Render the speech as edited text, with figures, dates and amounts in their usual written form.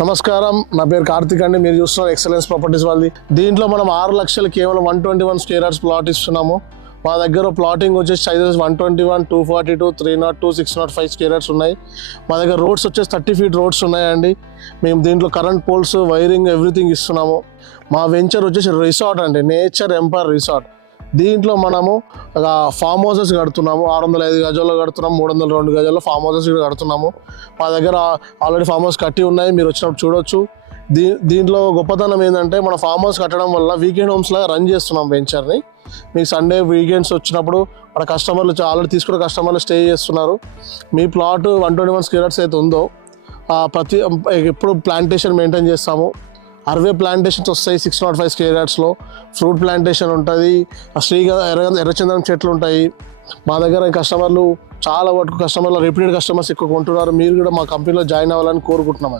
నమస్కారం, నా పేరు కార్తిక్ అండి. మీరు చూస్తున్నారు ఎక్సలెన్స్ ప్రాపర్టీస్ వాళ్ళది. దీంట్లో మనం 6 లక్షలు కేవలం 121 స్క్వేర్ యార్డ్స్ ప్లాట్ ఇస్తున్నాము. మా దగ్గర ప్లాటింగ్ వచ్చేసి సైజెస్ 121, 242, 302, 605 స్క్వేర్ యార్డ్స్ ఉన్నాయి. మా దగ్గర రోడ్స్ వచ్చేసి 30 ఫీట్ రోడ్స్ ఉన్నాయండి. మేము దీంట్లో కరెంట్ పోల్స్, వైరింగ్, ఎవ్రీథింగ్ ఇస్తున్నాము. మా వెంచర్ వచ్చేసి రిసార్ట్ అండి, నేచర్ ఎంపైర్ రిసార్ట్. దీంట్లో మనము ఫామ్ హౌసెస్ కడుతున్నాము. 605 గజాల్లో కడుతున్నాము, 302 గజాల్లో ఫామ్ హౌసెస్ కూడా కడుతున్నాము. మా దగ్గర ఆల్రెడీ ఫామ్ హౌస్ కట్టి ఉన్నాయి, మీరు వచ్చినప్పుడు చూడొచ్చు. దీంట్లో గొప్పతనం ఏంటంటే మన ఫామ్ హౌస్ కట్టడం వల్ల వీకెండ్ హోమ్స్ లాగా రన్ చేస్తున్నాం వెంచర్ని. మీకు సండే వీకెండ్స్ వచ్చినప్పుడు మన కస్టమర్లు ఆల్రెడీ తీసుకున్న కస్టమర్లు స్టే చేస్తున్నారు. మీ ప్లాట్ 121 స్క్వేర్ యార్డ్స్ అయితే ఉందో ఎప్పుడు ప్లాంటేషన్ మెయింటైన్ చేస్తాము. అరవై ప్లాంటేషన్స్ వస్తాయి 605 స్క్వేర్ యార్డ్స్లో. ఫ్రూట్ ప్లాంటేషన్ ఉంటుంది, ఎర్రచందనం చెట్లు ఉంటాయి. మా దగ్గర కస్టమర్లు చాలా వరకు రిపీటెడ్ కస్టమర్స్ ఎక్కువ కొంటున్నారు. మీరు కూడా మా కంపెనీలో జాయిన్ అవ్వాలని కోరుకుంటున్నామండి.